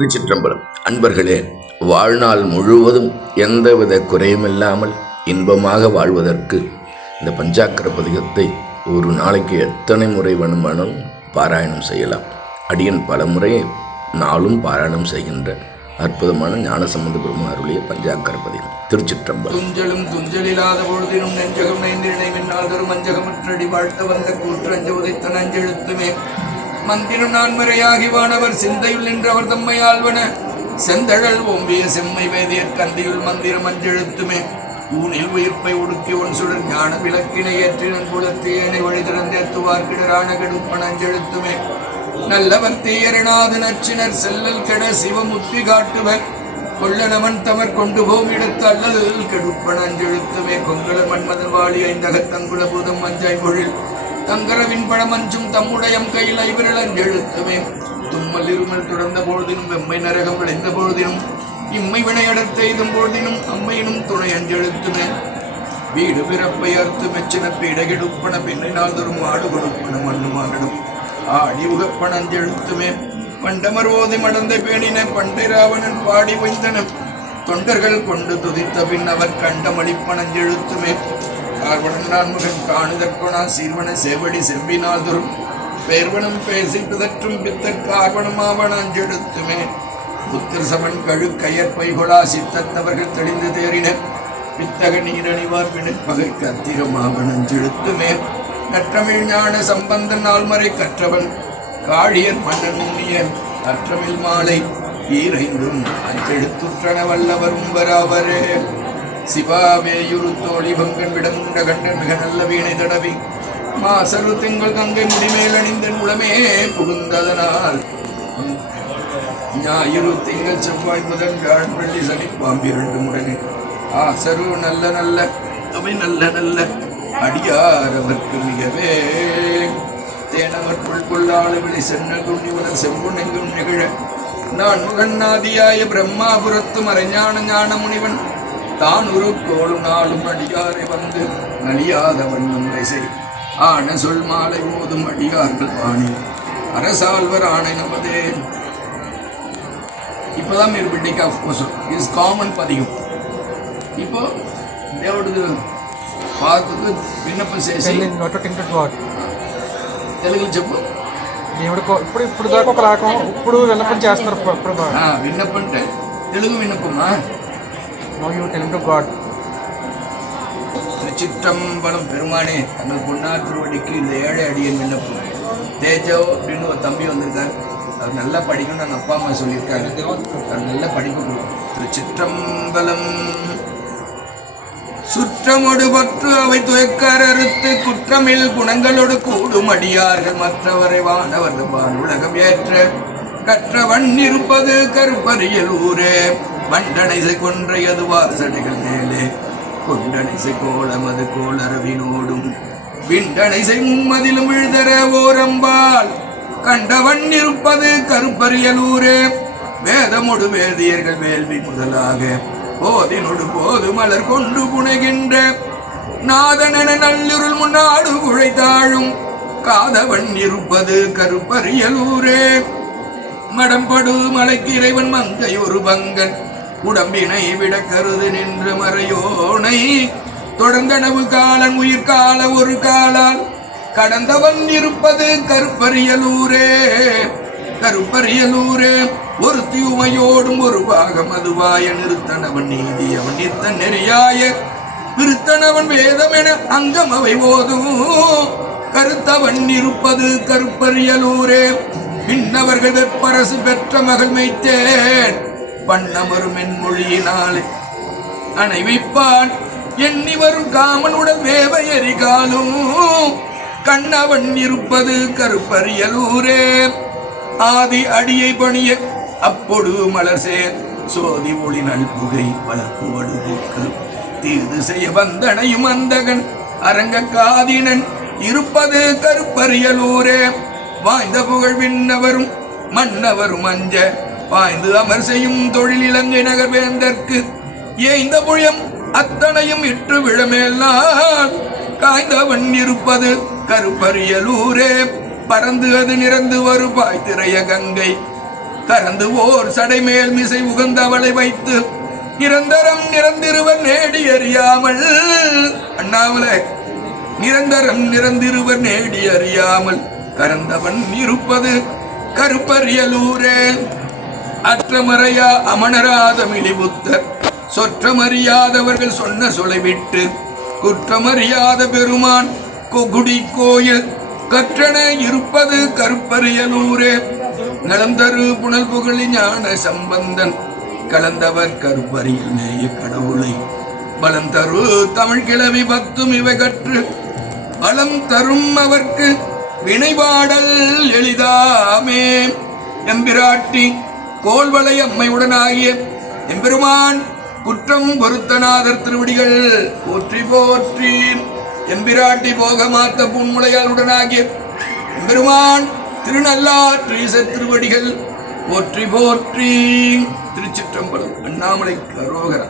திருச்சிற்றம்பலம். அன்பர்களே வாழ்நாள் முழுவதும் எந்தவித குறையுமில்லாமல் இன்பமாக வாழ்வதற்கு இந்த பஞ்சாக்கர பதிகத்தை ஒரு நாளைக்கு எத்தனை முறை வேணுமானாலும் பாராயணம் செய்யலாம். அடியன் பல முறை நாளும் பாராயணம் செய்கின்ற அற்புதமான ஞானசம்பந்த பெருமா அருளிய பஞ்சாக்கர பதிகம் திருச்சிற்றம்பலம். குஞ்சலும் குஞ்சலில்லாத பொழுதினும் நெஞ்சகம் நைந்திரணை மின்னால் தரும் மஞ்சகமற்றடி வாழ்த்த வந்த கூற்றஞ்ச உதைத்த நஞ்செழுத்துமே மந்திரம் நான்மறையாகி வானவர் சிந்தையுள் நின்றவர் தம்மை ஆழ்வன செந்தழல் ஓம்பிய செம்மை வேதியர் கந்தியுள் மந்திரம் அஞ்செழுத்துமே. ஊனில் உயிர்ப்பை ஒடுக்கி ஒன் சுடர் ஞான விளக்கினை ஏற்றினன் குலத்தேனை வழி திறந்தேத்துவார் கிடரான கெடுப்பன் அஞ்செழுத்துமே. நல்லவர் தீயரனாது நச்சினர் செல்லல் கெட சிவமுத்தி காட்டுவர். கொள்ளனவன் தமர் கொண்டு போம் இடத்து அல்லல் கெடுப்பன் அஞ்செழுத்துமே. கொங்கல மன்மதன் வாழி ஐந்தகத்தங்குல பூதம் மஞ்சாய் பொழில் தங்கரவின் பழமஞ்சும் தம்முடையம் கையில் ஐவிரல் அஞ்செழுத்துமே தும்மல் இருமல் தொடர்ந்த பொழுதினும் வெம்மை நரகம் விளைந்த பொழுதினும் இம்மை வினையடத்த எய்தும் பொழுதினும் அம்மையினும் துணை அஞ்செழுத்துமே. வீடு பிறப்பை அறுத்து மெச்சின பீடகெடுப்பன பின்னை தரும் ஆடு கொடுப்பன மண்ணுமாகடும் ஆடி உகப்பன அஞ்செழுத்துமே. பண்டமர் ஓதி மடந்த பேணின பண்டை ராவணன் பாடி வைத்தன. தொண்டர்கள் கொண்டு துதித்த பின் அவர் கண்டமளிப்பனஞ்செழுத்துமே கார்வணன் காணுதற்கொணா சீர்வன செவடி செவ்வினால் தோறும் பேர்வனம் பேசி பிதற்றும் பித்தற் கார்வணமாவனாஞ்செடுத்துமே புத்தர் சமன் கழுக்கயர் கயற் சித்தத்தவர்கள் தெளிந்து தேறினர் பித்தக நீரணிவார் பிணப்பகை கத்திரமாவன் நற்றமிழ் ஞான சம்பந்தன் நாள்மறை கற்றவன். காழியர் மன்னன் உண்ணியன் அற்றமிழ் மாலை. ஈரைந்தும் அஞ்செழுத்துற்றன வல்லவர் உம்பராவரே. சிவாவேயுருத்தோழி பங்கன் விடமுண்ட கண்டன் மிக நல்ல வீணை தடவி. மாசரு திங்கள் கங்கை முடிமேல் அணிந்தன் உளமே புகுந்ததனால். ஞாயிறு திங்கள் செவ்வாய் முதல் வியாழன் வெள்ளி சனி பாம்பிரண்டு முடனே ஆசரு நல்ல நல்ல. அவை நல்ல நல்ல. அடியார் அவர்க்கு மிகவே. தேனவற்றுள் கொள்ளாளு விழி சென்ன துணிவுடன் செம்புணெங்கும் நிகழ. நான் முகநாதியாய பிரம்மாபுரத்து மறைஞான ஞான முனிவன் தான் ஒரு கோளும் நாளும் அடியாரை வந்து நலியாத வண்ணம் இசை ஆன சொல் மாலை ஓதும் அடியார்கள் பாணி அரசால்வர் ஆணை நமதே இப்போதான் మీరు బిడ్డకి ఆఫ్ కోర్స్ ఇస్ కామన్ పదియం இப்போ దేవుడికి పాతకు విన్నపం చేసి చెల్లింది నోట్ టింకెట్ వాట్ తెలుగు చెప్పు దేవుడు కో- ఇప్పుడు ఇప్పుడు దాకా ఒక రకం ఇప్పుడు విన్నపం చేస్తున్నారు ఇప్పుడు- ఇప్పుడు ఆ, విన్నపం అంటే Telugu విన్నపమా No you tell to God. Thiruchitrambalam பெருமானே தங்கள் பொன்னார் திருவடிக்கு இந்த ஏழை அடியின் விண்ணப்பம். தேஜோ அப்படின்னு ஒரு தம்பி வந்திருக்கார். அவர் நல்லா படிக்கணும்னு நாங்கள் அப்பா அம்மா சொல்லியிருக்காங்க. அவர் நல்லா படிப்பு திருச்சிற்றம்பலம் சுற்றமொடு பற்று அவை துயக்கார் அறுத்து குற்றமில் குணங்களோடு கூடும் அடியார்கள் மற்றவரை வானவர் வானுலகம் ஏற்ற கற்றவன் இருப்பது கருப்பறியல் ஊரே. மண்டனைசை கொன்றையது வாசடைகள் மேலே. கொண்டனைசை கோலமது கோளரவினோடும் விண்டனைசை மும்மதிலும் விழுதர ஓரம்பால். கண்டவன் இருப்பது கருப்பறியலூரே வேதமொடு வேதியர்கள் வேள்வி முதலாக. போதினொடு போது மலர் கொண்டு புனைகின்ற. நாதனென நல்லுருள் முன்னாடு குழைத்தாழும். காதவன் இருப்பது கருப்பரியலூரே. மடம்படு மலைக்கு இறைவன் மங்கை ஒரு பங்கன். உடம்பினை விட கருது நின்று மறையோனை. தொடர்ந்தனவு காலன் உயிர்கால ஒரு காலால். கடந்தவன் இருப்பது கருப்பரியலூரே. கருப்பரியலூரே. ஒரு தீமையோடும் ஒரு பாகம் அதுவாய நிறுத்தனவன் நீதி அவன் நிறுத்த நெறியாய. விருத்தனவன் வேதம் என அங்கம் அவை ஓதும் கருத்தவன் இருப்பது கருப்பரியலூரே. பின்னவர்கள் வெப்பரசு பெற்ற மகள் மைத்தேன் பண்ணமரும் என் மொழியினாலே அணைவிப்பான் எண்ணி வரும் காமனுடன் வேவையறிகாலும் கண்ணவன் இருப்பது கருப்பரியலூரே ஆதி அடியை பணிய அப்பொடு மலசே சோதி ஒளி நல்புகை வளர்ப்புவடு தீது செய்ய வந்தனையும் அந்தகன். அரங்க காதினன் இருப்பது கருப்பரியலூரே வாய்ந்த புகழ் விண்ணவரும் மன்னவரும் அஞ்ச பாய்ந்து அமர் செய்யும் தொழில் இலங்கை நகர் வேந்தற்கு இந்த புயம்? அத்தனையும் இற்று விழமேலாம் காய்ந்தவன் இருப்பது கருப்பரியலூரே. பறந்து அது நிறந்து வருபாய் திரைய கங்கை. கறந்து ஓர் சடைமேல் மிசை உகந்தவளை வைத்து நிரந்தரம் நிரந்திருவர் நேடி அறியாமல். அண்ணாமலை நிரந்தரம் நிரந்திருவர் நேடி அறியாமல். கறந்தவன் இருப்பது கருப்பரியலூரே. அற்றமறையா அமணராதமிழி மிழிபுத்தர். சொற்றமறியாதவர்கள் சொன்ன சொலைவிட்டு குற்றமறியாத பெருமான் கொகுடி கோயில் கற்றன இருப்பது கருப்பரியலூரே நலந்தரு புனல் புகழி ஞான சம்பந்தன் கலந்தவர் கருப்பரியல் நேய கடவுளை. பலம் தரு தமிழ் கிழவி பத்தும் இவை கற்று பலம் தரும் அவர்க்கு வினைபாடல் எளிதாமே. எம்பிராட்டி கோல்வளை அம்மையுடனாகிய எம்பெருமான் குற்றம் பொருத்தநாதர் திருவடிகள் போற்றி போற்றி. எம்பிராட்டி போகமாத்த புன்முளையால் உடனாகிய எம்பெருமான் திருநல்லாற்றீச திருவடிகள் போற்றி போற்றி. திருச்சிற்றம்பலம் அண்ணாமலை கரோகரா.